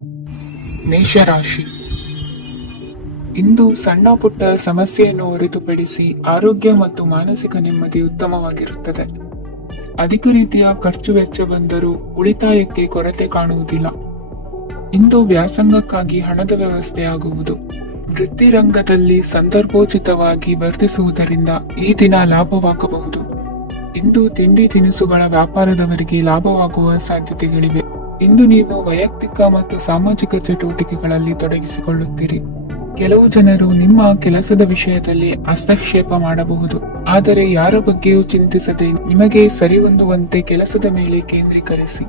ಮೇಷರಾಶಿ. ಇಂದು ಸಣ್ಣ ಪುಟ್ಟ ಸಮಸ್ಯೆಯನ್ನು ಹೊರತುಪಡಿಸಿ ಆರೋಗ್ಯ ಮತ್ತು ಮಾನಸಿಕ ನೆಮ್ಮದಿ ಉತ್ತಮವಾಗಿರುತ್ತದೆ. ಅಧಿಕ ರೀತಿಯ ಖರ್ಚು ವೆಚ್ಚ ಬಂದರೂ ಉಳಿತಾಯಕ್ಕೆ ಕೊರತೆ ಕಾಣುವುದಿಲ್ಲ. ಇಂದು ವ್ಯಾಸಂಗಕ್ಕಾಗಿ ಹಣದ ವ್ಯವಸ್ಥೆ ಆಗುವುದು. ವೃತ್ತಿ ರಂಗದಲ್ಲಿ ಸಂದರ್ಭೋಚಿತವಾಗಿ ವರ್ತಿಸುವುದರಿಂದ ಈ ದಿನ ಲಾಭವಾಗಬಹುದು. ಇಂದು ತಿಂಡಿ ತಿನಿಸುಗಳ ವ್ಯಾಪಾರದವರಿಗೆ ಲಾಭವಾಗುವ ಸಾಧ್ಯತೆಗಳಿವೆ. ಇಂದು ನೀವು ವೈಯಕ್ತಿಕ ಮತ್ತು ಸಾಮಾಜಿಕ ಚಟುವಟಿಕೆಗಳಲ್ಲಿ ತೊಡಗಿಸಿಕೊಳ್ಳುತ್ತೀರಿ. ಕೆಲವು ಜನರು ನಿಮ್ಮ ಕೆಲಸದ ವಿಷಯದಲ್ಲಿ ಹಸ್ತಕ್ಷೇಪ ಮಾಡಬಹುದು, ಆದರೆ ಯಾರ ಬಗ್ಗೆಯೂ ಚಿಂತಿಸದೆ ನಿಮಗೆ ಸರಿಹೊಂದುವಂತೆ ಕೆಲಸದ ಮೇಲೆ ಕೇಂದ್ರೀಕರಿಸಿ.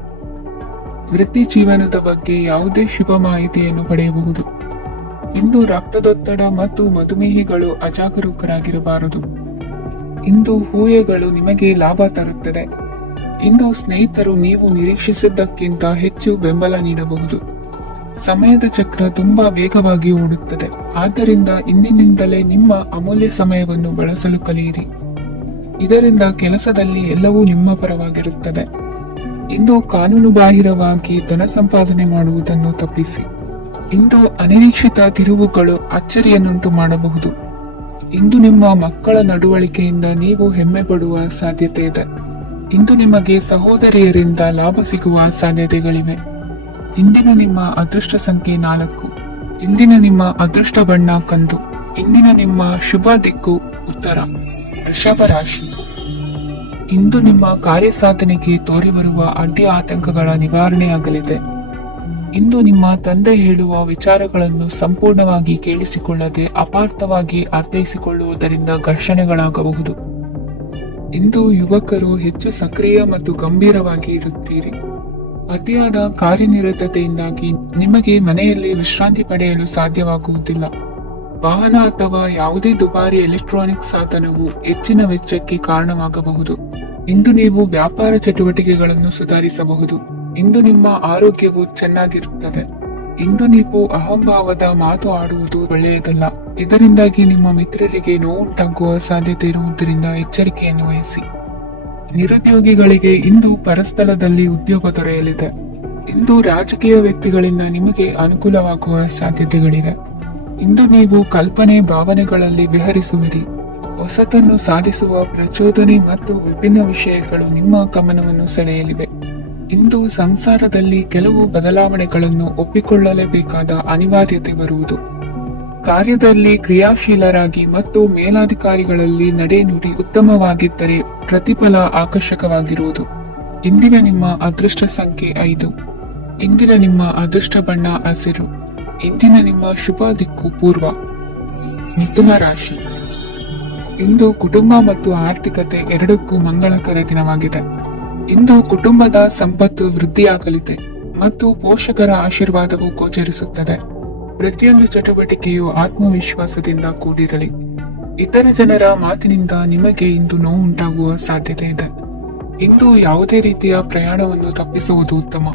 ವೃತ್ತಿ ಜೀವನದ ಬಗ್ಗೆ ಯಾವುದೇ ಶುಭ ಮಾಹಿತಿಯನ್ನು ಪಡೆಯಬಹುದು. ಇಂದು ರಕ್ತದೊತ್ತಡ ಮತ್ತು ಮಧುಮೇಹಿಗಳು ಅಜಾಗರೂಕರಾಗಿರಬಾರದು. ಇಂದು ಊಹೆಗಳು ನಿಮಗೆ ಲಾಭ ತರುತ್ತದೆ. ಇಂದು ಸ್ನೇಹಿತರು ನೀವು ನಿರೀಕ್ಷಿಸಿದ್ದಕ್ಕಿಂತ ಹೆಚ್ಚು ಬೆಂಬಲ ನೀಡಬಹುದು. ಸಮಯದ ಚಕ್ರ ತುಂಬಾ ವೇಗವಾಗಿ ಓಡುತ್ತದೆ, ಆದ್ದರಿಂದ ಇಂದಿನಿಂದಲೇ ನಿಮ್ಮ ಅಮೂಲ್ಯ ಸಮಯವನ್ನು ಬಳಸಲು ಕಲಿಯಿರಿ. ಇದರಿಂದ ಕೆಲಸದಲ್ಲಿ ಎಲ್ಲವೂ ನಿಮ್ಮ ಪರವಾಗಿರುತ್ತದೆ. ಇಂದು ಕಾನೂನುಬಾಹಿರವಾಗಿ ಧನ ಸಂಪಾದನೆ ಮಾಡುವುದನ್ನು ತಪ್ಪಿಸಿ. ಇಂದು ಅನಿರೀಕ್ಷಿತ ತಿರುವುಗಳು ಅಚ್ಚರಿಯನ್ನುಂಟು ಮಾಡಬಹುದು. ಇಂದು ನಿಮ್ಮ ಮಕ್ಕಳ ನಡವಳಿಕೆಯಿಂದ ನೀವು ಹೆಮ್ಮೆ ಪಡುವ ಸಾಧ್ಯತೆ ಇದೆ. ಇಂದು ನಿಮಗೆ ಸಹೋದರಿಯರಿಂದ ಲಾಭ ಸಿಗುವ ಸಾಧ್ಯತೆಗಳಿವೆ. ಇಂದಿನ ನಿಮ್ಮ ಅದೃಷ್ಟ ಸಂಖ್ಯೆ 4. ಇಂದಿನ ನಿಮ್ಮ ಅದೃಷ್ಟ ಬಣ್ಣ ಕಂದು. ಇಂದಿನ ನಿಮ್ಮ ಶುಭ ದಿಕ್ಕು ಉತ್ತರ. ವೃಷಭ ರಾಶಿ. ಇಂದು ನಿಮ್ಮ ಕಾರ್ಯಸಾಧನೆಗೆ ತೋರಿಬರುವ ಅಡ್ಡಿ ಆತಂಕಗಳ ನಿವಾರಣೆಯಾಗಲಿದೆ. ಇಂದು ನಿಮ್ಮ ತಂದೆ ಹೇಳುವ ವಿಚಾರಗಳನ್ನು ಸಂಪೂರ್ಣವಾಗಿ ಕೇಳಿಸಿಕೊಳ್ಳದೆ ಅಪಾರ್ಥವಾಗಿ ಅರ್ಥೈಸಿಕೊಳ್ಳುವುದರಿಂದ ಘರ್ಷಣೆಗಳಾಗಬಹುದು. ಇಂದು ಯುವಕರು ಹೆಚ್ಚು ಸಕ್ರಿಯ ಮತ್ತು ಗಂಭೀರವಾಗಿ ಇರುತ್ತೀರಿ. ಅತಿಯಾದ ಕಾರ್ಯನಿರತತೆಯಿಂದಾಗಿ ನಿಮಗೆ ಮನೆಯಲ್ಲಿ ವಿಶ್ರಾಂತಿ ಪಡೆಯಲು ಸಾಧ್ಯವಾಗುವುದಿಲ್ಲ. ವಾಹನ ಅಥವಾ ಯಾವುದೇ ದುಬಾರಿ ಎಲೆಕ್ಟ್ರಾನಿಕ್ ಸಾಧನವು ಹೆಚ್ಚಿನ ವೆಚ್ಚಕ್ಕೆ ಕಾರಣವಾಗಬಹುದು. ಇಂದು ನೀವು ವ್ಯಾಪಾರ ಚಟುವಟಿಕೆಗಳನ್ನು ಸುಧಾರಿಸಬಹುದು. ಇಂದು ನಿಮ್ಮ ಆರೋಗ್ಯವು ಚೆನ್ನಾಗಿರುತ್ತದೆ. ಇಂದು ನೀವು ಅಹಂಭಾವದ ಮಾತು ಆಡುವುದು ಒಳ್ಳೆಯದಲ್ಲ. ಇದರಿಂದಾಗಿ ನಿಮ್ಮ ಮಿತ್ರರಿಗೆ ನೋವುಂಟಾಗುವ ಸಾಧ್ಯತೆ ಇರುವುದರಿಂದ ಎಚ್ಚರಿಕೆಯನ್ನು ವಹಿಸಿ. ನಿರುದ್ಯೋಗಿಗಳಿಗೆ ಇಂದು ಪರಸ್ಥಳದಲ್ಲಿ ಉದ್ಯೋಗ ದೊರೆಯಲಿದೆ. ಇಂದು ರಾಜಕೀಯ ವ್ಯಕ್ತಿಗಳಿಂದ ನಿಮಗೆ ಅನುಕೂಲವಾಗುವ ಸಾಧ್ಯತೆಗಳಿದೆ. ಇಂದು ನೀವು ಕಲ್ಪನೆ ಭಾವನೆಗಳಲ್ಲಿ ವಿಹರಿಸುವಿರಿ. ಹೊಸತನ್ನು ಸಾಧಿಸುವ ಪ್ರಚೋದನೆ ಮತ್ತು ವಿಭಿನ್ನ ವಿಷಯಗಳು ನಿಮ್ಮ ಗಮನವನ್ನು ಸೆಳೆಯಲಿವೆ. ಇಂದು ಸಂಸಾರದಲ್ಲಿ ಕೆಲವು ಬದಲಾವಣೆಗಳನ್ನು ಒಪ್ಪಿಕೊಳ್ಳಲೇಬೇಕಾದ ಅನಿವಾರ್ಯತೆ ಬರುವುದು. ಕಾರ್ಯದಲ್ಲಿ ಕ್ರಿಯಾಶೀಲರಾಗಿ ಮತ್ತು ಮೇಲಾಧಿಕಾರಿಗಳಲ್ಲಿ ನಡೆನುಡಿ ಉತ್ತಮವಾಗಿದ್ದರೆ ಪ್ರತಿಫಲ ಆಕರ್ಷಕವಾಗಿರುವುದು. ಇಂದಿನ ನಿಮ್ಮ ಅದೃಷ್ಟ ಸಂಖ್ಯೆ 5. ಇಂದಿನ ನಿಮ್ಮ ಅದೃಷ್ಟ ಬಣ್ಣ ಹಸಿರು. ಇಂದಿನ ನಿಮ್ಮ ಶುಭ ದಿಕ್ಕು ಪೂರ್ವ. ಮಿಥುನ ರಾಶಿ. ಇಂದು ಕುಟುಂಬ ಮತ್ತು ಆರ್ಥಿಕತೆ ಎರಡಕ್ಕೂ ಮಂಗಳಕರ ದಿನವಾಗಿದೆ. ಇಂದು ಕುಟುಂಬದ ಸಂಪತ್ತು ವೃದ್ಧಿಯಾಗಲಿದೆ ಮತ್ತು ಪೋಷಕರ ಆಶೀರ್ವಾದವು ಗೋಚರಿಸುತ್ತದೆ. ಪ್ರತಿಯೊಂದು ಚಟುವಟಿಕೆಯು ಆತ್ಮವಿಶ್ವಾಸದಿಂದ ಕೂಡಿರಲಿ. ಇತರ ಜನರ ಮಾತಿನಿಂದ ನಿಮಗೆ ಇಂದು ನೋವುಂಟಾಗುವ ಸಾಧ್ಯತೆ ಇದೆ. ಇಂದು ಯಾವುದೇ ರೀತಿಯ ಪ್ರಯಾಣವನ್ನು ತಪ್ಪಿಸುವುದು ಉತ್ತಮ.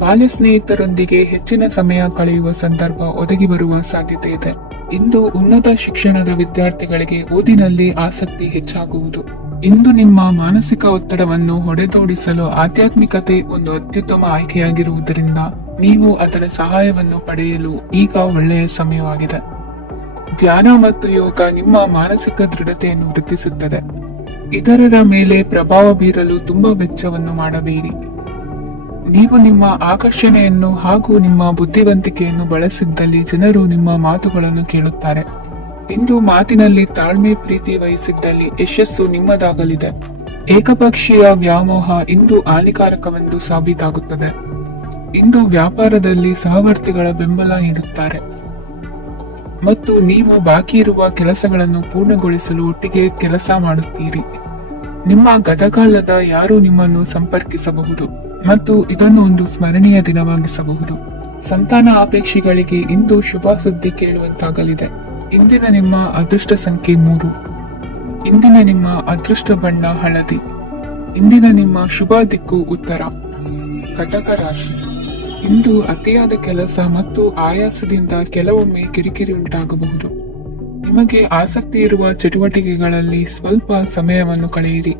ಬಾಲ್ಯ ಸ್ನೇಹಿತರೊಂದಿಗೆ ಹೆಚ್ಚಿನ ಸಮಯ ಕಳೆಯುವ ಸಂದರ್ಭ ಒದಗಿ ಬರುವ ಸಾಧ್ಯತೆ ಇದೆ. ಇಂದು ಉನ್ನತ ಶಿಕ್ಷಣದ ವಿದ್ಯಾರ್ಥಿಗಳಿಗೆ ಓದಿನಲ್ಲಿ ಆಸಕ್ತಿ ಹೆಚ್ಚಾಗುವುದು. ಇಂದು ನಿಮ್ಮ ಮಾನಸಿಕ ಒತ್ತಡವನ್ನು ಹೊಡೆದೋಡಿಸಲು ಆಧ್ಯಾತ್ಮಿಕತೆ ಒಂದು ಅತ್ಯುತ್ತಮ ಆಯ್ಕೆಯಾಗಿರುವುದರಿಂದ ನೀವು ಅದರ ಸಹಾಯವನ್ನು ಪಡೆಯಲು ಈಗ ಒಳ್ಳೆಯ ಸಮಯವಾಗಿದೆ. ಧ್ಯಾನ ಮತ್ತು ಯೋಗ ನಿಮ್ಮ ಮಾನಸಿಕ ದೃಢತೆಯನ್ನು ವೃದ್ಧಿಸುತ್ತದೆ. ಇತರರ ಮೇಲೆ ಪ್ರಭಾವ ಬೀರಲು ತುಂಬಾ ವೆಚ್ಚವನ್ನು ಮಾಡಬೇಡಿ. ನೀವು ನಿಮ್ಮ ಆಕರ್ಷಣೆಯನ್ನು ಹಾಗೂ ನಿಮ್ಮ ಬುದ್ಧಿವಂತಿಕೆಯನ್ನು ಬಳಸಿದ್ದಲ್ಲಿ ಜನರು ನಿಮ್ಮ ಮಾತುಗಳನ್ನು ಕೇಳುತ್ತಾರೆ. ಇಂದು ಮಾತಿನಲ್ಲಿ ತಾಳ್ಮೆ ಪ್ರೀತಿ ವಹಿಸಿದ್ದಲ್ಲಿ ಯಶಸ್ಸು ನಿಮ್ಮದಾಗಲಿದೆ. ಏಕಪಕ್ಷೀಯ ವ್ಯಾಮೋಹ ಇಂದು ಹಾನಿಕಾರಕವೆಂದು ಸಾಬೀತಾಗುತ್ತದೆ. ಇಂದು ವ್ಯಾಪಾರದಲ್ಲಿ ಸಹವರ್ತಿಗಳ ಬೆಂಬಲ ನೀಡುತ್ತಾರೆ ಮತ್ತು ನೀವು ಬಾಕಿ ಇರುವ ಕೆಲಸಗಳನ್ನು ಪೂರ್ಣಗೊಳಿಸಲು ಒಟ್ಟಿಗೆ ಕೆಲಸ ಮಾಡುತ್ತೀರಿ. ನಿಮ್ಮ ಗತಕಾಲದ ಯಾರು ನಿಮ್ಮನ್ನು ಸಂಪರ್ಕಿಸಬಹುದು ಮತ್ತು ಇದನ್ನು ಒಂದು ಸ್ಮರಣೀಯ ದಿನವಾಗಿಸಬಹುದು. ಸಂತಾನ ಅಪೇಕ್ಷಿಗಳಿಗೆ ಇಂದು ಶುಭ ಸುದ್ದಿ ಕೇಳುವಂತಾಗಲಿದೆ. ಇಂದಿನ ನಿಮ್ಮ ಅದೃಷ್ಟ ಸಂಖ್ಯೆ 3. ಇಂದಿನ ನಿಮ್ಮ ಅದೃಷ್ಟ ಬಣ್ಣ ಹಳದಿ. ಇಂದಿನ ನಿಮ್ಮ ಶುಭ ದಿಕ್ಕು ಉತ್ತರ. ಕಟಕ ರಾಶಿ. ಇಂದು ಅತಿಯಾದ ಕೆಲಸ ಮತ್ತು ಆಯಾಸದಿಂದ ಕೆಲವೊಮ್ಮೆ ಕಿರಿಕಿರಿ ಉಂಟಾಗಬಹುದು. ನಿಮಗೆ ಆಸಕ್ತಿ ಇರುವ ಚಟುವಟಿಕೆಗಳಲ್ಲಿ ಸ್ವಲ್ಪ ಸಮಯವನ್ನು ಕಳೆಯಿರಿ.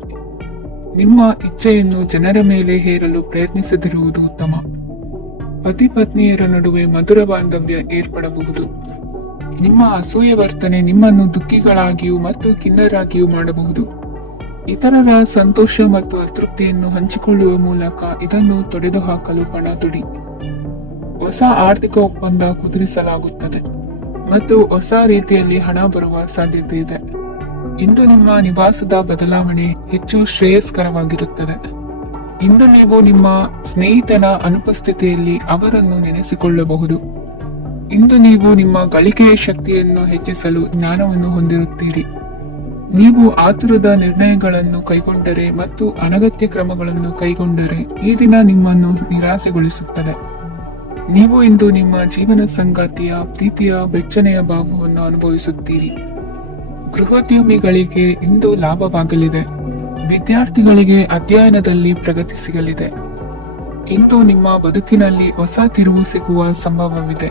ನಿಮ್ಮ ಇಚ್ಛೆಯನ್ನು ಜನರ ಮೇಲೆ ಹೇರಲು ಪ್ರಯತ್ನಿಸದಿರುವುದು ಉತ್ತಮ. ಪತಿ ಪತ್ನಿಯರ ನಡುವೆ ಮಧುರ ಬಾಂಧವ್ಯ ಏರ್ಪಡಬಹುದು. ನಿಮ್ಮ ಅಸೂಯೆ ವರ್ತನೆ ನಿಮ್ಮನ್ನು ದುಃಖಿಗಳಾಗಿಯೂ ಮತ್ತು ಖಿನ್ನರಾಗಿಯೂ ಮಾಡಬಹುದು. ಇತರರ ಸಂತೋಷ ಮತ್ತು ಅತೃಪ್ತಿಯನ್ನು ಹಂಚಿಕೊಳ್ಳುವ ಮೂಲಕ ಇದನ್ನು ತೊಡೆದುಹಾಕಲು ಪಣ ತೊಡಿ. ಹೊಸ ಆರ್ಥಿಕ ಒಪ್ಪಂದ ಕುದುರಿಸಲಾಗುತ್ತದೆ ಮತ್ತು ಹೊಸ ರೀತಿಯಲ್ಲಿ ಹಣ ಬರುವ ಸಾಧ್ಯತೆ ಇದೆ. ಇಂದು ನಿಮ್ಮ ನಿವಾಸದ ಬದಲಾವಣೆ ಹೆಚ್ಚು ಶ್ರೇಯಸ್ಕರವಾಗಿರುತ್ತದೆ. ಇಂದು ನೀವು ನಿಮ್ಮ ಸ್ನೇಹಿತನ ಅನುಪಸ್ಥಿತಿಯಲ್ಲಿ ಅವರನ್ನು ನೆನೆಸಿಕೊಳ್ಳಬಹುದು. ಇಂದು ನೀವು ನಿಮ್ಮ ಗಳಿಕೆಯ ಶಕ್ತಿಯನ್ನು ಹೆಚ್ಚಿಸಲು ಜ್ಞಾನವನ್ನು ಹೊಂದಿರುತ್ತೀರಿ. ನೀವು ಆತುರದ ನಿರ್ಣಯಗಳನ್ನು ಕೈಗೊಂಡರೆ ಮತ್ತು ಅನಗತ್ಯ ಕ್ರಮಗಳನ್ನು ಕೈಗೊಂಡರೆ ಈ ದಿನ ನಿಮ್ಮನ್ನು ನಿರಾಸೆಗೊಳಿಸುತ್ತದೆ. ನೀವು ಇಂದು ನಿಮ್ಮ ಜೀವನ ಸಂಗಾತಿಯ ಪ್ರೀತಿಯ ಬೆಚ್ಚನೆಯ ಭಾವವನ್ನು ಅನುಭವಿಸುತ್ತೀರಿ. ಗೃಹೋದ್ಯಮಿಗಳಿಗೆ ಇಂದು ಲಾಭವಾಗಲಿದೆ. ವಿದ್ಯಾರ್ಥಿಗಳಿಗೆ ಅಧ್ಯಯನದಲ್ಲಿ ಪ್ರಗತಿ ಸಿಗಲಿದೆ. ಇಂದು ನಿಮ್ಮ ಬದುಕಿನಲ್ಲಿ ಹೊಸ ತಿರುವು ಸಿಗುವ ಸಂಭವವಿದೆ.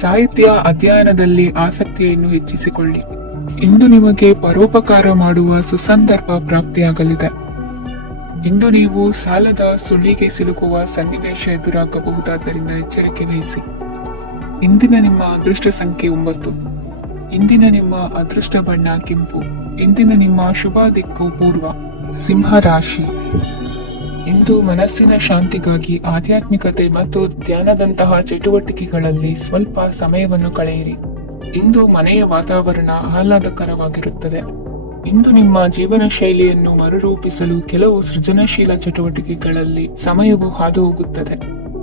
ಸಾಹಿತ್ಯ ಅಧ್ಯಯನದಲ್ಲಿ ಆಸಕ್ತಿಯನ್ನು ಹೆಚ್ಚಿಸಿಕೊಳ್ಳಿ. ಇಂದು ನಿಮಗೆ ಪರೋಪಕಾರ ಮಾಡುವ ಸುಸಂದರ್ಭ ಪ್ರಾಪ್ತಿಯಾಗಲಿದೆ. ಇಂದು ನೀವು ಸಾಲದ ಸುಳ್ಳಿಗೆ ಸಿಲುಕುವ ಸನ್ನಿವೇಶ ಎದುರಾಗಬಹುದಾದ್ದರಿಂದ ಎಚ್ಚರಿಕೆ ವಹಿಸಿ. ಇಂದಿನ ನಿಮ್ಮ ಅದೃಷ್ಟ ಸಂಖ್ಯೆ 9. ಇಂದಿನ ನಿಮ್ಮ ಅದೃಷ್ಟ ಬಣ್ಣ ಕೆಂಪು. ಇಂದಿನ ನಿಮ್ಮ ಶುಭ ದಿಕ್ಕು ಪೂರ್ವ. ಸಿಂಹ ರಾಶಿ. ಇಂದು ಮನಸ್ಸಿನ ಶಾಂತಿಗಾಗಿ ಆಧ್ಯಾತ್ಮಿಕತೆ ಮತ್ತು ಧ್ಯಾನದಂತಹ ಚಟುವಟಿಕೆಗಳಲ್ಲಿ ಸ್ವಲ್ಪ ಸಮಯವನ್ನು ಕಳೆಯಿರಿ. ಇಂದು ಮನೆಯ ವಾತಾವರಣ ಆಹ್ಲಾದಕರವಾಗಿರುತ್ತದೆ. ಇಂದು ನಿಮ್ಮ ಜೀವನ ಶೈಲಿಯನ್ನು ಮರುರೂಪಿಸಲು ಕೆಲವು ಸೃಜನಶೀಲ ಚಟುವಟಿಕೆಗಳಲ್ಲಿ ಸಮಯವು ಹಾದು ಹೋಗುತ್ತದೆ.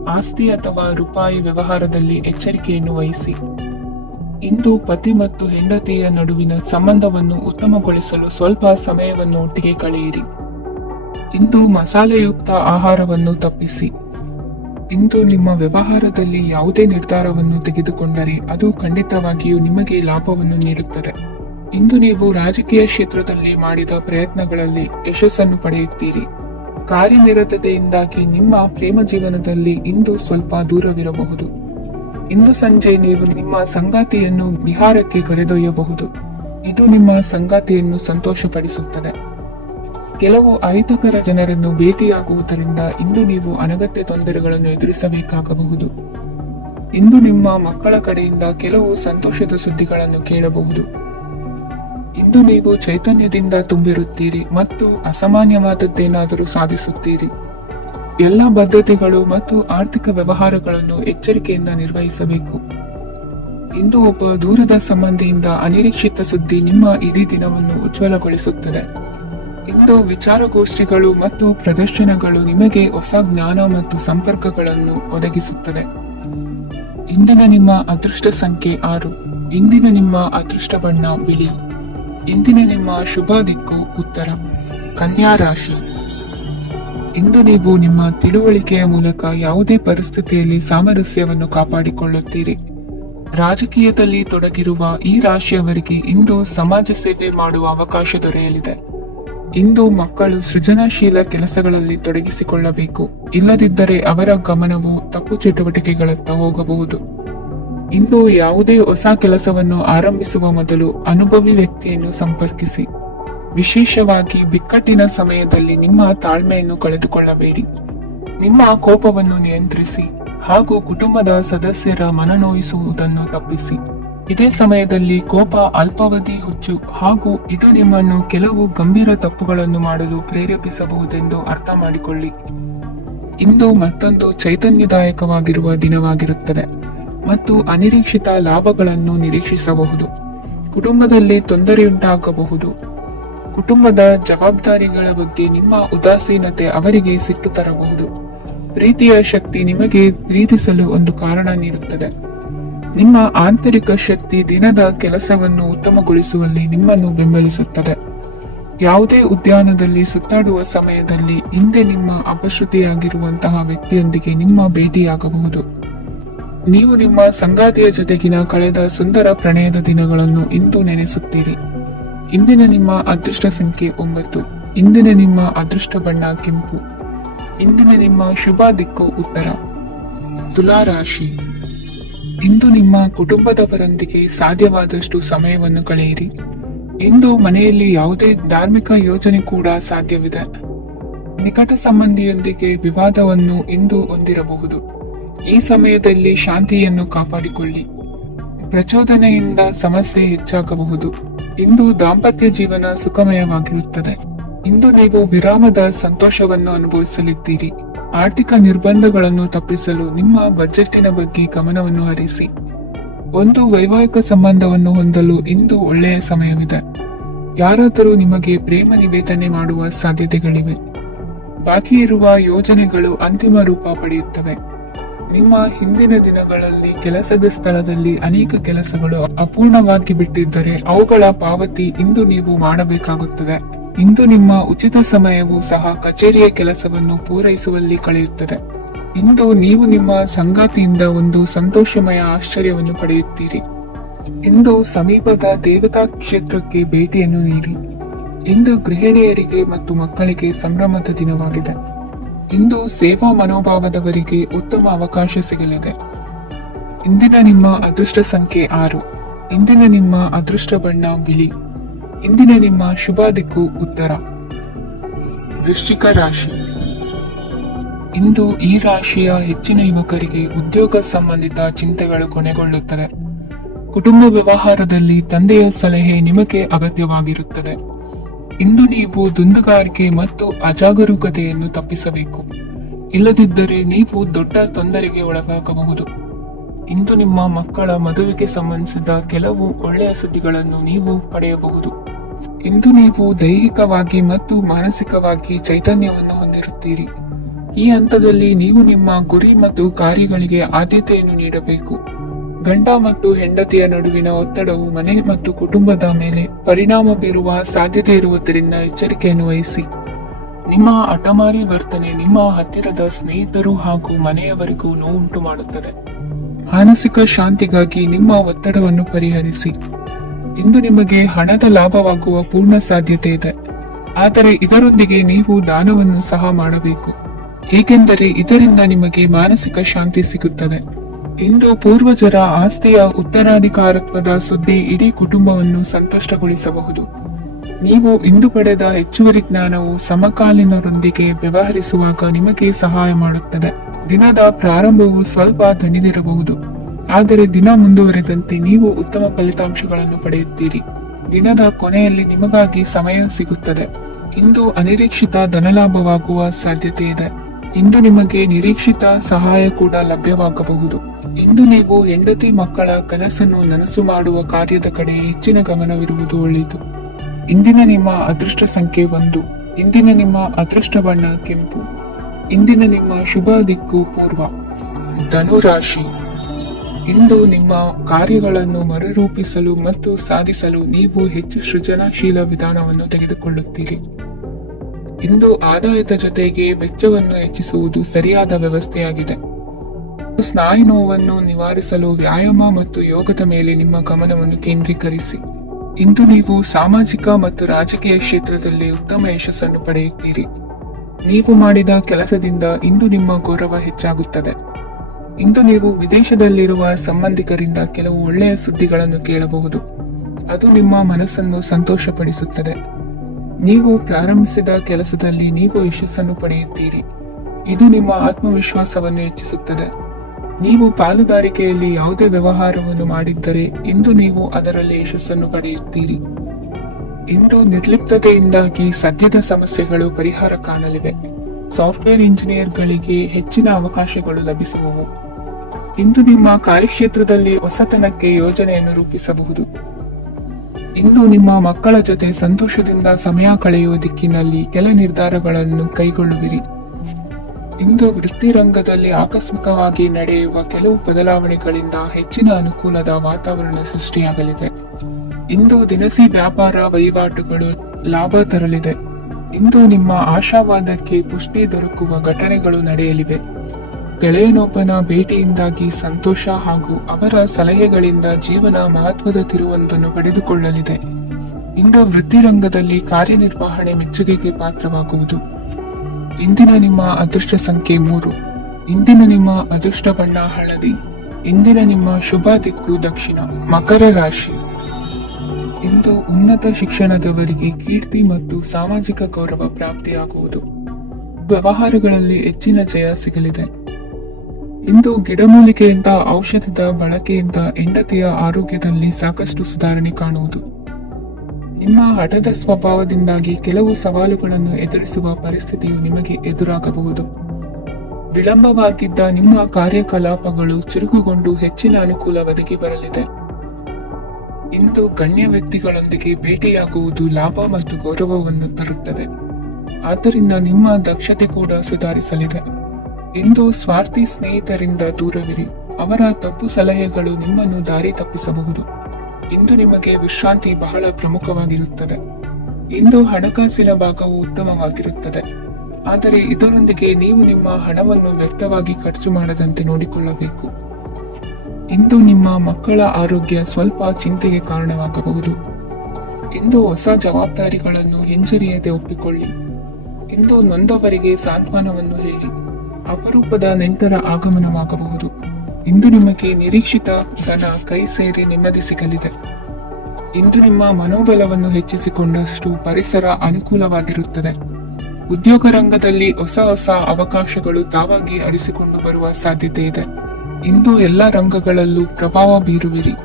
ಆಸ್ತಿ ಅಥವಾ ರೂಪಾಯಿ ವ್ಯವಹಾರದಲ್ಲಿ ಎಚ್ಚರಿಕೆಯನ್ನು ವಹಿಸಿ. ಇಂದು ಪತಿ ಮತ್ತು ಹೆಂಡತಿಯ ನಡುವಿನ ಸಂಬಂಧವನ್ನು ಉತ್ತಮಗೊಳಿಸಲು ಸ್ವಲ್ಪ ಸಮಯವನ್ನು ಒಟ್ಟಿಗೆ ಕಳೆಯಿರಿ. ಇಂದು ಮಸಾಲೆಯುಕ್ತ ಆಹಾರವನ್ನು ತಪ್ಪಿಸಿ. ಇಂದು ನಿಮ್ಮ ವ್ಯವಹಾರದಲ್ಲಿ ಯಾವುದೇ ನಿರ್ಧಾರವನ್ನು ತೆಗೆದುಕೊಂಡರೆ ಅದು ಖಂಡಿತವಾಗಿಯೂ ನಿಮಗೆ ಲಾಭವನ್ನು ನೀಡುತ್ತದೆ. ಇಂದು ನೀವು ರಾಜಕೀಯ ಕ್ಷೇತ್ರದಲ್ಲಿ ಮಾಡಿದ ಪ್ರಯತ್ನಗಳಲ್ಲಿ ಯಶಸ್ಸನ್ನು ಪಡೆಯುತ್ತೀರಿ. ಕಾರ್ಯನಿರತತೆಯಿಂದಾಗಿ ನಿಮ್ಮ ಪ್ರೇಮ ಜೀವನದಲ್ಲಿ ಇಂದು ಸ್ವಲ್ಪ ದೂರವಿರಬಹುದು. ಇಂದು ಸಂಜೆ ನೀವು ನಿಮ್ಮ ಸಂಗಾತಿಯನ್ನು ವಿಹಾರಕ್ಕೆ ಕರೆದೊಯ್ಯಬಹುದು. ಇದು ನಿಮ್ಮ ಸಂಗಾತಿಯನ್ನು ಸಂತೋಷಪಡಿಸುತ್ತದೆ. ಕೆಲವು ಅಹಿತಕರ ಜನರನ್ನು ಭೇಟಿಯಾಗುವುದರಿಂದ ಇಂದು ನೀವು ಅನಗತ್ಯ ತೊಂದರೆಗಳನ್ನು ಎದುರಿಸಬೇಕಾಗಬಹುದು. ಇಂದು ನಿಮ್ಮ ಮಕ್ಕಳ ಕಡೆಯಿಂದ ಕೆಲವು ಸಂತೋಷದ ಸುದ್ದಿಗಳನ್ನು ಕೇಳಬಹುದು. ಇಂದು ನೀವು ಚೈತನ್ಯದಿಂದ ತುಂಬಿರುತ್ತೀರಿ ಮತ್ತು ಅಸಾಮಾನ್ಯವಾದದ್ದೇನಾದರೂ ಸಾಧಿಸುತ್ತೀರಿ. ಎಲ್ಲ ಬದ್ಧತೆಗಳು ಮತ್ತು ಆರ್ಥಿಕ ವ್ಯವಹಾರಗಳನ್ನು ಎಚ್ಚರಿಕೆಯಿಂದ ನಿರ್ವಹಿಸಬೇಕು. ಇಂದು ಒಬ್ಬ ದೂರದ ಸಂಬಂಧಿಯಿಂದ ಅನಿರೀಕ್ಷಿತ ಸುದ್ದಿ ನಿಮ್ಮ ಇಡೀ ದಿನವನ್ನು ಉಜ್ವಲಗೊಳಿಸುತ್ತದೆ. ಇಂದು ವಿಚಾರಗೋಷ್ಠಿಗಳು ಮತ್ತು ಪ್ರದರ್ಶನಗಳು ನಿಮಗೆ ಹೊಸ ಜ್ಞಾನ ಮತ್ತು ಸಂಪರ್ಕಗಳನ್ನು ಒದಗಿಸುತ್ತದೆ. ಇಂದಿನ ನಿಮ್ಮ ಅದೃಷ್ಟ ಸಂಖ್ಯೆ 6. ಇಂದಿನ ನಿಮ್ಮ ಅದೃಷ್ಟ ಬಣ್ಣ ಬಿಳಿ. ಇಂದಿನ ನಿಮ್ಮ ಶುಭ ದಿಕ್ಕು ಉತ್ತರ. ಕನ್ಯಾ ರಾಶಿ. ಇಂದು ನೀವು ನಿಮ್ಮ ತಿಳುವಳಿಕೆಯ ಮೂಲಕ ಯಾವುದೇ ಪರಿಸ್ಥಿತಿಯಲ್ಲಿ ಸಾಮರಸ್ಯವನ್ನು ಕಾಪಾಡಿಕೊಳ್ಳುತ್ತೀರಿ. ರಾಜಕೀಯದಲ್ಲಿ ತೊಡಗಿರುವ ಈ ರಾಶಿಯವರಿಗೆ ಇಂದು ಸಮಾಜ ಸೇವೆ ಮಾಡುವ ಅವಕಾಶ ದೊರೆಯಲಿದೆ. ಇಂದು ಮಕ್ಕಳು ಸೃಜನಶೀಲ ಕೆಲಸಗಳಲ್ಲಿ ತೊಡಗಿಸಿಕೊಳ್ಳಬೇಕು. ಇಲ್ಲದಿದ್ದರೆ ಅವರ ಗಮನವು ತಪ್ಪು ಚಟುವಟಿಕೆಗಳತ್ತ ಹೋಗಬಹುದು. ಇಂದು ಯಾವುದೇ ಹೊಸ ಕೆಲಸವನ್ನು ಆರಂಭಿಸುವ ಮೊದಲು ಅನುಭವಿ ವ್ಯಕ್ತಿಯನ್ನು ಸಂಪರ್ಕಿಸಿ. ವಿಶೇಷವಾಗಿ ಬಿಕ್ಕಟ್ಟಿನ ಸಮಯದಲ್ಲಿ ನಿಮ್ಮ ತಾಳ್ಮೆಯನ್ನು ಕಳೆದುಕೊಳ್ಳಬೇಡಿ. ನಿಮ್ಮ ಕೋಪವನ್ನು ನಿಯಂತ್ರಿಸಿ ಹಾಗೂ ಕುಟುಂಬದ ಸದಸ್ಯರ ಮನನೋಯಿಸುವುದನ್ನು ತಪ್ಪಿಸಿ. ಇದೇ ಸಮಯದಲ್ಲಿ ಕೋಪ ಅಲ್ಪಾವಧಿ ಹುಚ್ಚು ಹಾಗೂ ಇದು ನಿಮ್ಮನ್ನು ಕೆಲವು ಗಂಭೀರ ತಪ್ಪುಗಳನ್ನು ಮಾಡಲು ಪ್ರೇರೇಪಿಸಬಹುದೆಂದು ಅರ್ಥ ಮಾಡಿಕೊಳ್ಳಿ. ಇಂದು ಮತ್ತೊಂದು ಚೈತನ್ಯದಾಯಕವಾಗಿರುವ ದಿನವಾಗಿರುತ್ತದೆ ಮತ್ತು ಅನಿರೀಕ್ಷಿತ ಲಾಭಗಳನ್ನು ನಿರೀಕ್ಷಿಸಬಹುದು. ಕುಟುಂಬದಲ್ಲಿ ತೊಂದರೆಯುಂಟಾಗಬಹುದು. ಕುಟುಂಬದ ಜವಾಬ್ದಾರಿಗಳ ಬಗ್ಗೆ ನಿಮ್ಮ ಉದಾಸೀನತೆ ಅವರಿಗೆ ಸಿಟ್ಟು ತರಬಹುದು. ಪ್ರೀತಿಯ ಶಕ್ತಿ ನಿಮಗೆ ಪ್ರೀತಿಸಲು ಒಂದು ಕಾರಣ ನೀಡುತ್ತದೆ. ನಿಮ್ಮ ಆಂತರಿಕ ಶಕ್ತಿ ದಿನದ ಕೆಲಸವನ್ನು ಉತ್ತಮಗೊಳಿಸುವಲ್ಲಿ ನಿಮ್ಮನ್ನು ಬೆಂಬಲಿಸುತ್ತದೆ. ಯಾವುದೇ ಉದ್ಯಾನದಲ್ಲಿ ಸುತ್ತಾಡುವ ಸಮಯದಲ್ಲಿ ಹಿಂದೆ ನಿಮ್ಮ ಅಪಶ್ರುತಿಯಾಗಿರುವಂತಹ ವ್ಯಕ್ತಿಯೊಂದಿಗೆ ನಿಮ್ಮ ಭೇಟಿಯಾಗಬಹುದು. ನೀವು ನಿಮ್ಮ ಸಂಗಾತಿಯ ಜೊತೆಗಿನ ಕಳೆದ ಸುಂದರ ಪ್ರಣಯದ ದಿನಗಳನ್ನು ಇಂದು ನೆನೆಸುತ್ತೀರಿ. ಇಂದಿನ ನಿಮ್ಮ ಅದೃಷ್ಟ ಸಂಖ್ಯೆ 9. ಇಂದಿನ ನಿಮ್ಮ ಅದೃಷ್ಟ ಬಣ್ಣ ಕೆಂಪು. ಇಂದಿನ ನಿಮ್ಮ ಶುಭ ದಿಕ್ಕು ಉತ್ತರ. ತುಲಾ ರಾಶಿ. ಇಂದು ನಿಮ್ಮ ಕುಟುಂಬದವರೊಂದಿಗೆ ಸಾಧ್ಯವಾದಷ್ಟು ಸಮಯವನ್ನು ಕಳೆಯಿರಿ. ಇಂದು ಮನೆಯಲ್ಲಿ ಯಾವುದೇ ಧಾರ್ಮಿಕ ಯೋಜನೆ ಕೂಡ ಸಾಧ್ಯವಿದೆ. ನಿಕಟ ಸಂಬಂಧಿಯೊಂದಿಗೆ ವಿವಾದವನ್ನು ಇಂದು ಹೊಂದಿರಬಹುದು. ಈ ಸಮಯದಲ್ಲಿ ಶಾಂತಿಯನ್ನು ಕಾಪಾಡಿಕೊಳ್ಳಿ. ಪ್ರಚೋದನೆಯಿಂದ ಸಮಸ್ಯೆ ಹೆಚ್ಚಾಗಬಹುದು. ಇಂದು ದಾಂಪತ್ಯ ಜೀವನ ಸುಖಮಯವಾಗಿರುತ್ತದೆ. ಇಂದು ನೀವು ವಿರಾಮದ ಸಂತೋಷವನ್ನು ಅನುಭವಿಸಲಿದ್ದೀರಿ. ಆರ್ಥಿಕ ನಿರ್ಬಂಧಗಳನ್ನು ತಪ್ಪಿಸಲು ನಿಮ್ಮ ಬಜೆಟ್ಟಿನ ಬಗ್ಗೆ ಗಮನವನ್ನು ಹರಿಸಿ. ಒಂದು ವೈವಾಹಿಕ ಸಂಬಂಧವನ್ನು ಹೊಂದಲು ಇಂದು ಒಳ್ಳೆಯ ಸಮಯವಿದೆ. ಯಾರಾದರೂ ನಿಮಗೆ ಪ್ರೇಮ ನಿವೇದನೆ ಮಾಡುವ ಸಾಧ್ಯತೆಗಳಿವೆ. ಬಾಕಿ ಇರುವ ಯೋಜನೆಗಳು ಅಂತಿಮ ರೂಪ ಪಡೆಯುತ್ತವೆ. ನಿಮ್ಮ ಹಿಂದಿನ ದಿನಗಳಲ್ಲಿ ಕೆಲಸದ ಸ್ಥಳದಲ್ಲಿ ಅನೇಕ ಕೆಲಸಗಳು ಅಪೂರ್ಣವಾಗಿ ಬಿಟ್ಟಿದ್ದರೆ ಅವುಗಳ ಪಾವತಿ ಇಂದು ನೀವು ಮಾಡಬೇಕಾಗುತ್ತದೆ. ಇಂದು ನಿಮ್ಮ ಉಚಿತ ಸಮಯವೂ ಸಹ ಕಚೇರಿಯ ಕೆಲಸವನ್ನು ಪೂರೈಸುವಲ್ಲಿ ಕಳೆಯುತ್ತದೆ. ಇಂದು ನೀವು ನಿಮ್ಮ ಸಂಗಾತಿಯಿಂದ ಒಂದು ಸಂತೋಷಮಯ ಆಶ್ಚರ್ಯವನ್ನು ಪಡೆಯುತ್ತೀರಿ. ಇಂದು ಸಮೀಪದ ದೇವತಾ ಕ್ಷೇತ್ರಕ್ಕೆ ಭೇಟಿಯನ್ನು ನೀಡಿ. ಇಂದು ಗೃಹಿಣಿಯರಿಗೆ ಮತ್ತು ಮಕ್ಕಳಿಗೆ ಸಂಭ್ರಮದ ದಿನವಾಗಿದೆ. ಇಂದು ಸೇವಾ ಮನೋಭಾವದವರಿಗೆ ಉತ್ತಮ ಅವಕಾಶ ಸಿಗಲಿದೆ. ಇಂದಿನ ನಿಮ್ಮ ಅದೃಷ್ಟ ಸಂಖ್ಯೆ 6. ಇಂದಿನ ನಿಮ್ಮ ಅದೃಷ್ಟ ಬಣ್ಣ ಬಿಳಿ. ಇಂದಿನ ನಿಮ್ಮ ಶುಭ ದಿಕ್ಕು ಉತ್ತರ. ವೃಶ್ಚಿಕ ರಾಶಿ. ಇಂದು ಈ ರಾಶಿಯ ಹೆಚ್ಚಿನ ಯುವಕರಿಗೆ ಉದ್ಯೋಗ ಸಂಬಂಧಿತ ಚಿಂತೆಗಳು ಕೊನೆಗೊಳ್ಳುತ್ತದೆ. ಕುಟುಂಬ ವ್ಯವಹಾರದಲ್ಲಿ ತಂದೆಯ ಸಲಹೆ ನಿಮಗೆ ಅಗತ್ಯವಾಗಿರುತ್ತದೆ. ಇಂದು ನೀವು ದುಂದುಗಾರಿಕೆ ಮತ್ತು ಅಜಾಗರೂಕತೆಯನ್ನು ತಪ್ಪಿಸಬೇಕು. ಇಲ್ಲದಿದ್ದರೆ ನೀವು ದೊಡ್ಡ ತೊಂದರೆಗೆ ಒಳಗಾಗಬಹುದು. ಇಂದು ನಿಮ್ಮ ಮಕ್ಕಳ ಮದುವೆಗೆ ಸಂಬಂಧಿಸಿದ ಕೆಲವು ಒಳ್ಳೆಯ ಸುದ್ದಿಗಳನ್ನು ನೀವು ಪಡೆಯಬಹುದು. ಇಂದು ನೀವು ದೈಹಿಕವಾಗಿ ಮತ್ತು ಮಾನಸಿಕವಾಗಿ ಚೈತನ್ಯವನ್ನು ಹೊಂದಿರುತ್ತೀರಿ. ಈ ಹಂತದಲ್ಲಿ ನೀವು ನಿಮ್ಮ ಗುರಿ ಮತ್ತು ಕಾರ್ಯಗಳಿಗೆ ಆದ್ಯತೆಯನ್ನು ನೀಡಬೇಕು. ಗಂಡ ಮತ್ತು ಹೆಂಡತಿಯ ನಡುವಿನ ಒತ್ತಡವು ಮನೆ ಮತ್ತು ಕುಟುಂಬದ ಮೇಲೆ ಪರಿಣಾಮ ಬೀರುವ ಸಾಧ್ಯತೆ ಇರುವುದರಿಂದ ಎಚ್ಚರಿಕೆಯನ್ನು ವಹಿಸಿ. ನಿಮ್ಮ ಹಠಮಾರಿ ವರ್ತನೆ ನಿಮ್ಮ ಹತ್ತಿರದ ಸ್ನೇಹಿತರು ಹಾಗೂ ಮನೆಯವರಿಗೂ ನೋವುಂಟು ಮಾಡುತ್ತದೆ. ಮಾನಸಿಕ ಶಾಂತಿಗಾಗಿ ನಿಮ್ಮ ಒತ್ತಡವನ್ನು ಪರಿಹರಿಸಿ. ಇಂದು ನಿಮಗೆ ಹಣದ ಲಾಭವಾಗುವ ಪೂರ್ಣ ಸಾಧ್ಯತೆ ಇದೆ. ಆದರೆ ಇದರೊಂದಿಗೆ ನೀವು ದಾನವನ್ನು ಸಹ ಮಾಡಬೇಕು, ಏಕೆಂದರೆ ಇದರಿಂದ ನಿಮಗೆ ಮಾನಸಿಕ ಶಾಂತಿ ಸಿಗುತ್ತದೆ. ಇಂದು ಪೂರ್ವಜರ ಆಸ್ತಿಯ ಉತ್ತರಾಧಿಕಾರತ್ವದ ಸುದ್ದಿ ಇಡೀ ಕುಟುಂಬವನ್ನು ಸಂತುಷ್ಟಗೊಳಿಸಬಹುದು. ನೀವು ಇಂದು ಪಡೆದ ಹೆಚ್ಚುವರಿ ಜ್ಞಾನವು ಸಮಕಾಲೀನರೊಂದಿಗೆ ವ್ಯವಹರಿಸುವಾಗ ನಿಮಗೆ ಸಹಾಯ ಮಾಡುತ್ತದೆ. ದಿನದ ಪ್ರಾರಂಭವು ಸ್ವಲ್ಪ ದಣಿದಿರಬಹುದು, ಆದರೆ ದಿನ ಮುಂದುವರೆದಂತೆ ನೀವು ಉತ್ತಮ ಫಲಿತಾಂಶಗಳನ್ನು ಪಡೆಯುತ್ತೀರಿ. ದಿನದ ಕೊನೆಯಲ್ಲಿ ನಿಮಗಾಗಿ ಸಮಯ ಸಿಗುತ್ತದೆ. ಇಂದು ಅನಿರೀಕ್ಷಿತ ಧನಲಾಭವಾಗುವ ಸಾಧ್ಯತೆ ಇದೆ. ಇಂದು ನಿಮಗೆ ನಿರೀಕ್ಷಿತ ಸಹಾಯ ಕೂಡ ಲಭ್ಯವಾಗಬಹುದು. ಇಂದು ನೀವು ಹೆಂಡತಿ ಮಕ್ಕಳ ಕನಸನ್ನು ನನಸು ಮಾಡುವ ಕಾರ್ಯದ ಕಡೆ ಹೆಚ್ಚಿನ ಗಮನವಿರುವುದು ಒಳ್ಳೆಯದು. ಇಂದಿನ ನಿಮ್ಮ ಅದೃಷ್ಟ ಸಂಖ್ಯೆ 1. ಇಂದಿನ ನಿಮ್ಮ ಅದೃಷ್ಟ ಬಣ್ಣ ಕೆಂಪು. ಇಂದಿನ ನಿಮ್ಮ ಶುಭ ದಿಕ್ಕು ಪೂರ್ವ. ಧನುರಾಶಿ. ಇಂದು ನಿಮ್ಮ ಕಾರ್ಯಗಳನ್ನು ಮರುರೂಪಿಸಲು ಮತ್ತು ಸಾಧಿಸಲು ನೀವು ಹೆಚ್ಚು ಸೃಜನಶೀಲ ವಿಧಾನವನ್ನು ತೆಗೆದುಕೊಳ್ಳುತ್ತೀರಿ. ಇಂದು ಆದಾಯದ ಜೊತೆಗೆ ವೆಚ್ಚವನ್ನು ಹೆಚ್ಚಿಸುವುದು ಸರಿಯಾದ ವ್ಯವಸ್ಥೆಯಾಗಿದೆ. ಸ್ನಾಯು ನೋವನ್ನು ನಿವಾರಿಸಲು ವ್ಯಾಯಾಮ ಮತ್ತು ಯೋಗದ ಮೇಲೆ ನಿಮ್ಮ ಗಮನವನ್ನು ಕೇಂದ್ರೀಕರಿಸಿ. ಇಂದು ನೀವು ಸಾಮಾಜಿಕ ಮತ್ತು ರಾಜಕೀಯ ಕ್ಷೇತ್ರದಲ್ಲಿ ಉತ್ತಮ ಯಶಸ್ಸನ್ನು ಪಡೆಯುತ್ತೀರಿ. ನೀವು ಮಾಡಿದ ಕೆಲಸದಿಂದ ಇಂದು ನಿಮ್ಮ ಗೌರವ ಹೆಚ್ಚಾಗುತ್ತದೆ. ಇಂದು ನೀವು ವಿದೇಶದಲ್ಲಿರುವ ಸಂಬಂಧಿಕರಿಂದ ಕೆಲವು ಒಳ್ಳೆಯ ಸುದ್ದಿಗಳನ್ನು ಕೇಳಬಹುದು. ಅದು ನಿಮ್ಮ ಮನಸ್ಸನ್ನು ಸಂತೋಷಪಡಿಸುತ್ತದೆ. ನೀವು ಪ್ರಾರಂಭಿಸಿದ ಕೆಲಸದಲ್ಲಿ ನೀವು ಯಶಸ್ಸನ್ನು ಪಡೆಯುತ್ತೀರಿ. ಇದು ನಿಮ್ಮ ಆತ್ಮವಿಶ್ವಾಸವನ್ನು ಹೆಚ್ಚಿಸುತ್ತದೆ. ನೀವು ಪಾಲುದಾರಿಕೆಯಲ್ಲಿ ಯಾವುದೇ ವ್ಯವಹಾರವನ್ನು ಮಾಡಿದ್ದರೆ ಇಂದು ನೀವು ಅದರಲ್ಲಿ ಯಶಸ್ಸನ್ನು ಪಡೆಯುತ್ತೀರಿ. ಇಂದು ನಿರ್ಲಿಪ್ತತೆಯಿಂದಾಗಿ ಸದ್ಯದ ಸಮಸ್ಯೆಗಳು ಪರಿಹಾರ ಕಾಣಲಿವೆ. ಸಾಫ್ಟ್ವೇರ್ ಇಂಜಿನಿಯರ್ಗಳಿಗೆ ಹೆಚ್ಚಿನ ಅವಕಾಶಗಳು ಲಭಿಸುವವು. ಇಂದು ನಿಮ್ಮ ಕಾರ್ಯಕ್ಷೇತ್ರದಲ್ಲಿ ಹೊಸತನಕ್ಕೆ ಯೋಜನೆಯನ್ನು ರೂಪಿಸಬಹುದು. ಇಂದು ನಿಮ್ಮ ಮಕ್ಕಳ ಜೊತೆ ಸಂತೋಷದಿಂದ ಸಮಯ ಕಳೆಯುವ ದಿಕ್ಕಿನಲ್ಲಿ ಕೆಲ ನಿರ್ಧಾರಗಳನ್ನು ಕೈಗೊಳ್ಳುವಿರಿ. ಇಂದು ವೃತ್ತಿರಂಗದಲ್ಲಿ ಆಕಸ್ಮಿಕವಾಗಿ ನಡೆಯುವ ಕೆಲವು ಬದಲಾವಣೆಗಳಿಂದ ಹೆಚ್ಚಿನ ಅನುಕೂಲದ ವಾತಾವರಣ ಸೃಷ್ಟಿಯಾಗಲಿದೆ. ಇಂದು ದಿನಸಿ ವ್ಯಾಪಾರ ವಹಿವಾಟುಗಳು ಲಾಭ ತರಲಿದೆ. ಇಂದು ನಿಮ್ಮ ಆಶಾವಾದಕ್ಕೆ ಪುಷ್ಟಿ ದೊರಕುವ ಘಟನೆಗಳು ನಡೆಯಲಿವೆ. ಗೆಳೆಯನೊಬ್ಬನ ಭೇಟಿಯಿಂದಾಗಿ ಸಂತೋಷ ಹಾಗೂ ಅವರ ಸಲಹೆಗಳಿಂದ ಜೀವನ ಮಹತ್ವದ ತಿರುವೊಂದನ್ನು ಪಡೆದುಕೊಳ್ಳಲಿದೆ. ಇಂದು ವೃತ್ತಿರಂಗದಲ್ಲಿ ಕಾರ್ಯನಿರ್ವಹಣೆ ಮೆಚ್ಚುಗೆಗೆ ಪಾತ್ರವಾಗುವುದು. ಇಂದಿನ ನಿಮ್ಮ ಅದೃಷ್ಟ ಸಂಖ್ಯೆ 3. ಇಂದಿನ ನಿಮ್ಮ ಅದೃಷ್ಟ ಬಣ್ಣ ಹಳದಿ. ಇಂದಿನ ನಿಮ್ಮ ಶುಭ ದಿಕ್ಕು ದಕ್ಷಿಣ. ಮಕರ ರಾಶಿ. ಇಂದು ಉನ್ನತ ಶಿಕ್ಷಣದವರಿಗೆ ಕೀರ್ತಿ ಮತ್ತು ಸಾಮಾಜಿಕ ಗೌರವ ಪ್ರಾಪ್ತಿಯಾಗುವುದು. ವ್ಯವಹಾರಗಳಲ್ಲಿ ಹೆಚ್ಚಿನ ಜಯ ಸಿಗಲಿದೆ. ಇಂದು ಗಿಡಮೂಲಿಕೆಯಿಂದ ಔಷಧದ ಬಳಕೆಯಿಂದ ಹೆಂಡತಿಯ ಆರೋಗ್ಯದಲ್ಲಿ ಸಾಕಷ್ಟು ಸುಧಾರಣೆ ಕಾಣುವುದು. ನಿಮ್ಮ ಹಠದ ಸ್ವಭಾವದಿಂದಾಗಿ ಕೆಲವು ಸವಾಲುಗಳನ್ನು ಎದುರಿಸುವ ಪರಿಸ್ಥಿತಿಯು ನಿಮಗೆ ಎದುರಾಗಬಹುದು. ವಿಳಂಬವಾಗಿದ್ದ ನಿಮ್ಮ ಕಾರ್ಯಕಲಾಪಗಳು ಚುರುಕುಗೊಂಡು ಹೆಚ್ಚಿನ ಅನುಕೂಲ ಒದಗಿ ಬರಲಿದೆ. ಇಂದು ಗಣ್ಯ ವ್ಯಕ್ತಿಗಳೊಂದಿಗೆ ಭೇಟಿಯಾಗುವುದು ಲಾಭ ಮತ್ತು ಗೌರವವನ್ನು ತರುತ್ತದೆ. ಆದ್ದರಿಂದ ನಿಮ್ಮ ದಕ್ಷತೆ ಕೂಡ ಸುಧಾರಿಸಲಿದೆ. ಇಂದು ಸ್ವಾರ್ಥಿ ಸ್ನೇಹಿತರಿಂದ ದೂರವಿರಿ. ಅವರ ತಪ್ಪು ಸಲಹೆಗಳು ನಿಮ್ಮನ್ನು ದಾರಿ ತಪ್ಪಿಸಬಹುದು. ಇಂದು ನಿಮಗೆ ವಿಶ್ರಾಂತಿ ಬಹಳ ಪ್ರಮುಖವಾಗಿರುತ್ತದೆ. ಇಂದು ಹಣಕಾಸಿನ ಭಾಗವು ಉತ್ತಮವಾಗಿರುತ್ತದೆ. ಆದರೆ ಇದರೊಂದಿಗೆ ನೀವು ನಿಮ್ಮ ಹಣವನ್ನು ವ್ಯರ್ಥವಾಗಿ ಖರ್ಚು ಮಾಡದಂತೆ ನೋಡಿಕೊಳ್ಳಬೇಕು. ಇಂದು ನಿಮ್ಮ ಮಕ್ಕಳ ಆರೋಗ್ಯ ಸ್ವಲ್ಪ ಚಿಂತೆಗೆ ಕಾರಣವಾಗಬಹುದು. ಇಂದು ಹೊಸ ಜವಾಬ್ದಾರಿಗಳನ್ನು ಹಿಂಜರಿಯದೆ ಒಪ್ಪಿಕೊಳ್ಳಿ. ಇಂದು ನೊಂದವರಿಗೆ ಸಾಂತ್ವನವನ್ನು ಹೇಳಿ. ಅಪರೂಪದ ನೆಂಟರ ಆಗಮನವಾಗಬಹುದು. ಇಂದು ನಿಮಗೆ ನಿರೀಕ್ಷಿತ ಧನ ಕೈ ಸೇರಿ ನೆಮ್ಮದಿ ಸಿಗಲಿದೆ. ಇಂದು ನಿಮ್ಮ ಮನೋಬಲವನ್ನು ಹೆಚ್ಚಿಸಿಕೊಂಡಷ್ಟು ಪರಿಸರ ಅನುಕೂಲವಾಗಿರುತ್ತದೆ. ಉದ್ಯೋಗ ರಂಗದಲ್ಲಿ ಹೊಸ ಹೊಸ ಅವಕಾಶಗಳು ತಾವಾಗಿ ಅರಿಸಿಕೊಂಡು ಬರುವ ಸಾಧ್ಯತೆ ಇದೆ. ಇಂದು ಎಲ್ಲ ರಂಗಗಳಲ್ಲೂ ಪ್ರಭಾವ ಬೀರುವಿರಿ.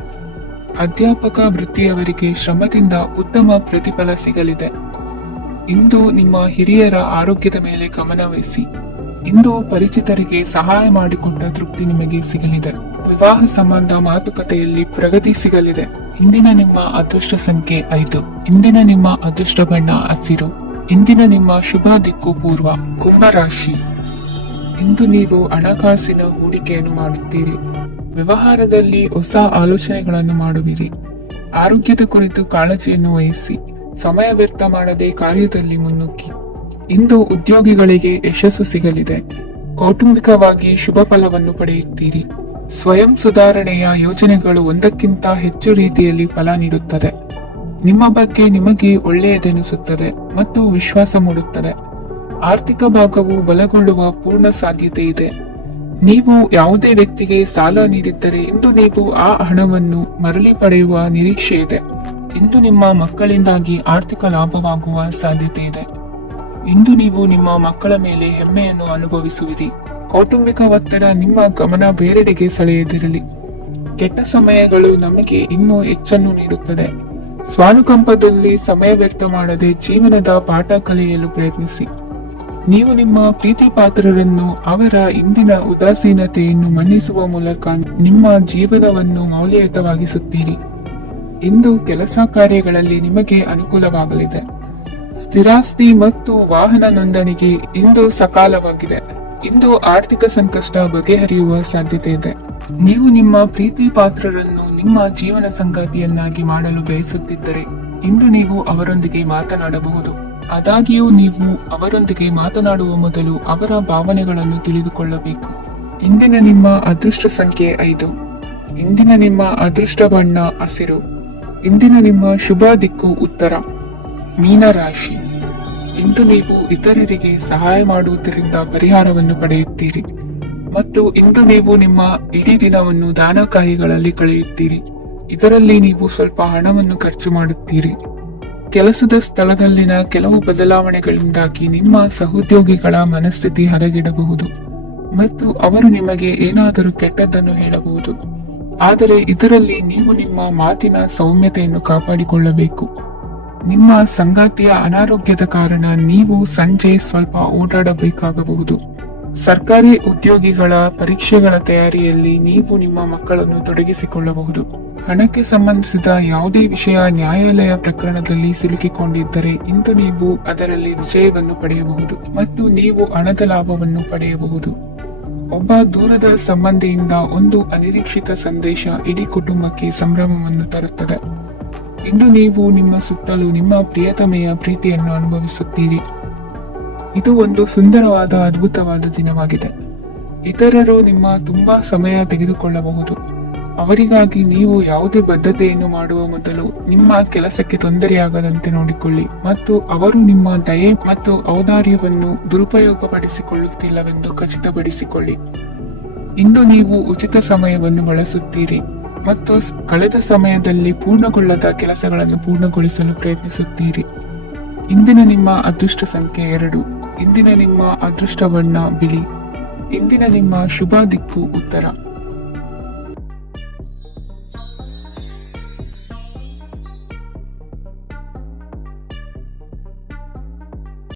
ಅಧ್ಯಾಪಕ ವೃತ್ತಿಯವರಿಗೆ ಶ್ರಮದಿಂದ ಉತ್ತಮ ಪ್ರತಿಫಲ ಸಿಗಲಿದೆ. ಇಂದು ನಿಮ್ಮ ಹಿರಿಯರ ಆರೋಗ್ಯದ ಮೇಲೆ ಗಮನ ವಹಿಸಿ. ಇಂದು ಪರಿಚಿತರಿಗೆ ಸಹಾಯ ಮಾಡಿಕೊಟ್ಟ ತೃಪ್ತಿ ನಿಮಗೆ ಸಿಗಲಿದೆ. ವಿವಾಹ ಸಂಬಂಧ ಮಾತುಕತೆಯಲ್ಲಿ ಪ್ರಗತಿ ಸಿಗಲಿದೆ. ಇಂದಿನ ನಿಮ್ಮ ಅದೃಷ್ಟ ಸಂಖ್ಯೆ 5. ಇಂದಿನ ನಿಮ್ಮ ಅದೃಷ್ಟ ಬಣ್ಣ ಹಸಿರು. ಇಂದಿನ ನಿಮ್ಮ ಶುಭ ದಿಕ್ಕು ಪೂರ್ವ. ಕುಂಭರಾಶಿ. ಇಂದು ನೀವು ಹಣಕಾಸಿನ ಹೂಡಿಕೆಯನ್ನು ಮಾಡುತ್ತೀರಿ. ವ್ಯವಹಾರದಲ್ಲಿ ಹೊಸ ಆಲೋಚನೆಗಳನ್ನು ಮಾಡುವಿರಿ. ಆರೋಗ್ಯದ ಕುರಿತು ಕಾಳಜಿಯನ್ನು ವಹಿಸಿ. ಸಮಯ ವ್ಯರ್ಥ ಮಾಡದೆ ಕಾರ್ಯದಲ್ಲಿ ಮುನ್ನುಗ್ಗಿ. ಇಂದು ಉದ್ಯೋಗಿಗಳಿಗೆ ಯಶಸ್ಸು ಸಿಗಲಿದೆ. ಕೌಟುಂಬಿಕವಾಗಿ ಶುಭ ಫಲವನ್ನು ಪಡೆಯುತ್ತೀರಿ. ಸ್ವಯಂ ಸುಧಾರಣೆಯ ಯೋಜನೆಗಳು ಒಂದಕ್ಕಿಂತ ಹೆಚ್ಚು ರೀತಿಯಲ್ಲಿ ಫಲ ನೀಡುತ್ತದೆ. ನಿಮ್ಮ ಬಗ್ಗೆ ನಿಮಗೆ ಒಳ್ಳೆಯದೆನಿಸುತ್ತದೆ ಮತ್ತು ವಿಶ್ವಾಸ ಮೂಡುತ್ತದೆ. ಆರ್ಥಿಕ ಭಾಗವು ಬಲಗೊಳ್ಳುವ ಪೂರ್ಣ ಸಾಧ್ಯತೆ ಇದೆ. ನೀವು ಯಾವುದೇ ವ್ಯಕ್ತಿಗೆ ಸಾಲ ನೀಡಿದ್ದರೆ ಇಂದು ನೀವು ಆ ಹಣವನ್ನು ಮರಳಿ ಪಡೆಯುವ ನಿರೀಕ್ಷೆ ಇದೆ. ಇಂದು ನಿಮ್ಮ ಮಕ್ಕಳಿಂದಾಗಿ ಆರ್ಥಿಕ ಲಾಭವಾಗುವ ಸಾಧ್ಯತೆ ಇದೆ. ಇಂದು ನೀವು ನಿಮ್ಮ ಮಕ್ಕಳ ಮೇಲೆ ಹೆಮ್ಮೆಯನ್ನು ಅನುಭವಿಸುವಿರಿ. ಕೌಟುಂಬಿಕ ಒತ್ತಡ ನಿಮ್ಮ ಗಮನ ಬೇರೆಡೆಗೆ ಸೆಳೆಯದಿರಲಿ. ಕೆಟ್ಟ ಸಮಯಗಳು ನಮಗೆ ಇನ್ನೂ ಹೆಚ್ಚನ್ನು ನೀಡುತ್ತದೆ. ಸ್ವಾನುಕಂಪದಲ್ಲಿ ಸಮಯ ವ್ಯರ್ಥ ಮಾಡದೆ ಜೀವನದ ಪಾಠ ಕಲಿಯಲು ಪ್ರಯತ್ನಿಸಿ. ನೀವು ನಿಮ್ಮ ಪ್ರೀತಿ ಪಾತ್ರರನ್ನು ಅವರ ಇಂದಿನ ಉದಾಸೀನತೆಯನ್ನು ಮನ್ನಿಸುವ ಮೂಲಕ ನಿಮ್ಮ ಜೀವನವನ್ನು ಮೌಲ್ಯಯುತವಾಗಿಸುತ್ತೀರಿ. ಇಂದು ಕೆಲಸ ಕಾರ್ಯಗಳಲ್ಲಿ ನಿಮಗೆ ಅನುಕೂಲವಾಗಲಿದೆ. ಸ್ಥಿರಾಸ್ತಿ ಮತ್ತು ವಾಹನ ನೋಂದಣಿಗೆ ಇಂದು ಸಕಾಲವಾಗಿದೆ. ಇಂದು ಆರ್ಥಿಕ ಸಂಕಷ್ಟ ಬಗೆಹರಿಯುವ ಸಾಧ್ಯತೆ ಇದೆ. ನೀವು ನಿಮ್ಮ ಪ್ರೀತಿ ಪಾತ್ರರನ್ನು ನಿಮ್ಮ ಜೀವನ ಸಂಗಾತಿಯನ್ನಾಗಿ ಮಾಡಲು ಬಯಸುತ್ತಿದ್ದರೆ ಇಂದು ನೀವು ಅವರೊಂದಿಗೆ ಮಾತನಾಡಬಹುದು. ಆದಾಗ್ಯೂ ನೀವು ಅವರೊಂದಿಗೆ ಮಾತನಾಡುವ ಮೊದಲು ಅವರ ಭಾವನೆಗಳನ್ನು ತಿಳಿದುಕೊಳ್ಳಬೇಕು. ಇಂದಿನ ನಿಮ್ಮ ಅದೃಷ್ಟ ಸಂಖ್ಯೆ 5. ಇಂದಿನ ನಿಮ್ಮ ಅದೃಷ್ಟ ಬಣ್ಣ ಹಸಿರು. ಇಂದಿನ ನಿಮ್ಮ ಶುಭ ದಿಕ್ಕು ಉತ್ತರ. ಮೀನರಾಶಿ. ಇಂದು ನೀವು ಇತರರಿಗೆ ಸಹಾಯ ಮಾಡುವುದರಿಂದ ಪರಿಹಾರವನ್ನು ಪಡೆಯುತ್ತೀರಿ ಮತ್ತು ಇಂದು ನೀವು ನಿಮ್ಮ ಇಡೀ ದಿನವನ್ನು ದಾನ ಕಾರ್ಯಗಳಲ್ಲಿ ಕಳೆಯುತ್ತೀರಿ. ಇದರಲ್ಲಿ ನೀವು ಸ್ವಲ್ಪ ಹಣವನ್ನು ಖರ್ಚು ಮಾಡುತ್ತೀರಿ. ಕೆಲಸದ ಸ್ಥಳದಲ್ಲಿನ ಕೆಲವು ಬದಲಾವಣೆಗಳಿಂದಾಗಿ ನಿಮ್ಮ ಸಹೋದ್ಯೋಗಿಗಳ ಮನಸ್ಥಿತಿ ಹದಗೆಡಬಹುದು ಮತ್ತು ಅವರು ನಿಮಗೆ ಏನಾದರೂ ಕೆಟ್ಟದ್ದನ್ನು ಹೇಳಬಹುದು. ಆದರೆ ಇದರಲ್ಲಿ ನೀವು ನಿಮ್ಮ ಮಾತಿನ ಸೌಮ್ಯತೆಯನ್ನು ಕಾಪಾಡಿಕೊಳ್ಳಬೇಕು. ನಿಮ್ಮ ಸಂಗಾತಿಯ ಅನಾರೋಗ್ಯದ ಕಾರಣ ನೀವು ಸಂಜೆ ಸ್ವಲ್ಪ ಓಡಾಡಬೇಕಾಗಬಹುದು. ಸರ್ಕಾರಿ ಉದ್ಯೋಗಿಗಳ ಪರೀಕ್ಷೆಗಳ ತಯಾರಿಯಲ್ಲಿ ನೀವು ನಿಮ್ಮ ಮಕ್ಕಳನ್ನು ತೊಡಗಿಸಿಕೊಳ್ಳಬಹುದು. ಹಣಕ್ಕೆ ಸಂಬಂಧಿಸಿದ ಯಾವುದೇ ವಿಷಯ ನ್ಯಾಯಾಲಯ ಪ್ರಕರಣದಲ್ಲಿ ಸಿಲುಕಿಕೊಂಡಿದ್ದರೆ ಇಂದು ನೀವು ಅದರಲ್ಲಿ ವಿಜಯವನ್ನು ಪಡೆಯಬಹುದು ಮತ್ತು ನೀವು ಹಣದ ಲಾಭವನ್ನು ಪಡೆಯಬಹುದು. ಒಬ್ಬ ದೂರದ ಸಂಬಂಧಿಯಿಂದ ಒಂದು ಅನಿರೀಕ್ಷಿತ ಸಂದೇಶ ಇಡೀ ಕುಟುಂಬಕ್ಕೆ ಸಂಭ್ರಮವನ್ನು ತರುತ್ತದೆ. ಇಂದು ನೀವು ನಿಮ್ಮ ಸುತ್ತಲೂ ನಿಮ್ಮ ಪ್ರಿಯತಮೆಯ ಪ್ರೀತಿಯನ್ನು ಅನುಭವಿಸುತ್ತೀರಿ. ಇದು ಒಂದು ಸುಂದರವಾದ ಅದ್ಭುತವಾದ ದಿನವಾಗಿದೆ. ಇತರರು ನಿಮ್ಮ ತುಂಬಾ ಸಮಯ ತೆಗೆದುಕೊಳ್ಳಬಹುದು. ಅವರಿಗಾಗಿ ನೀವು ಯಾವುದೇ ಬದ್ಧತೆಯನ್ನು ಮಾಡುವ ಮೊದಲು ನಿಮ್ಮ ಕೆಲಸಕ್ಕೆ ತೊಂದರೆಯಾಗದಂತೆ ನೋಡಿಕೊಳ್ಳಿ ಮತ್ತು ಅವರು ನಿಮ್ಮ ದಯೆ ಮತ್ತು ಔದಾರ್ಯವನ್ನು ದುರುಪಯೋಗಪಡಿಸಿಕೊಳ್ಳುತ್ತಿಲ್ಲವೆಂದು ಖಚಿತಪಡಿಸಿಕೊಳ್ಳಿ. ಇಂದು ನೀವು ಉಚಿತ ಸಮಯವನ್ನು ಬಳಸುತ್ತೀರಿ ಮತ್ತು ಕಳೆದ ಸಮಯದಲ್ಲಿ ಪೂರ್ಣಗೊಳ್ಳದ ಕೆಲಸಗಳನ್ನು ಪೂರ್ಣಗೊಳಿಸಲು ಪ್ರಯತ್ನಿಸುತ್ತೀರಿ. ಇಂದಿನ ನಿಮ್ಮ ಅದೃಷ್ಟ ಸಂಖ್ಯೆ 2. ಇಂದಿನ ನಿಮ್ಮ ಅದೃಷ್ಟ ಬಣ್ಣ ಬಿಳಿ. ಇಂದಿನ ನಿಮ್ಮ ಶುಭ ದಿಕ್ಕು ಉತ್ತರ.